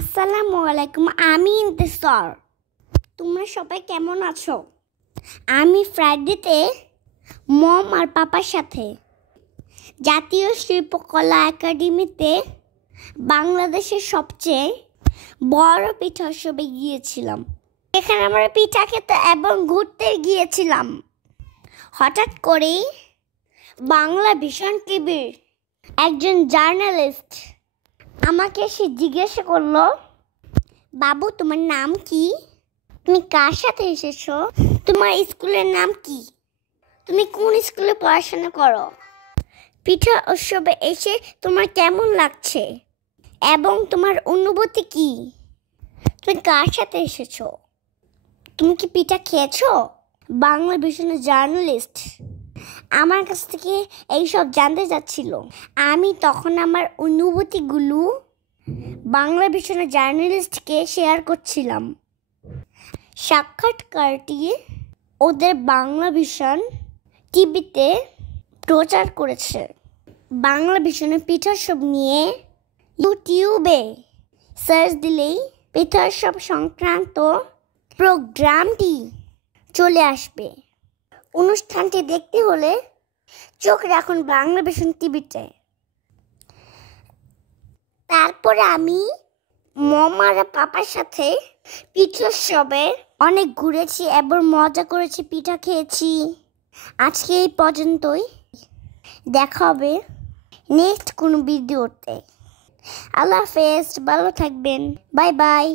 আসসালামু আলাইকুম। আমি ইন্তেশার। তোমরা সবাই কেমন আছো? আমি ফ্রাইডেতে মম আর পাপার সাথে জাতীয় শিল্পকলা একাডেমিতে বাংলাদেশের সবচেয়ে বড় পিঠা উৎসবে গিয়েছিলাম। এখানে আমরা পিঠা খেতে এবং ঘুরতে গিয়েছিলাম। হঠাৎ করেই বাংলা ভিশন টিভির একজন জার্নালিস্ট আমাকে এসে জিজ্ঞাসা করলো, বাবু তোমার নাম কি? তুমি কার সাথে এসেছো? তোমার স্কুলের নাম কি? তুমি কোন স্কুলে পড়াশোনা করো? পিঠা উৎসবে এসে তোমার কেমন লাগছে এবং তোমার অনুভূতি কি? তুমি কার সাথে এসেছো? তুমি কি পিঠা খেয়েছো? বাংলা ভিশনের জার্নালিস্ট আমার কাছ থেকে এইসব জানতে চাচ্ছিল। আমি তখন আমার অনুভূতিগুলো বাংলা ভিশনের জার্নালিস্টকে শেয়ার করছিলাম। সাক্ষাৎকারটি ওদের বাংলা ভিশন টিভিতে প্রচার করেছে। বাংলা ভিশনের পিঠোৎসব নিয়ে ইউটিউবে সার্চ দিলেই পিঠোৎসব সংক্রান্ত প্রোগ্রামটি চলে আসবে। অনুষ্ঠানটি দেখতে হলে চোখ রাখুন বাংলা ভিশন টিভিতে। তারপরে আমি মম আর পাপার সাথে পিঠোৎসবে অনেক ঘুরেছি এবং মজা করেছি, পিঠা খেয়েছি। আজকে এই পর্যন্তই। দেখা হবে নেক্সট কোনো ভিডিওতে। আল্লাহ হাফেজ, ভালো থাকবেন। Bye bye.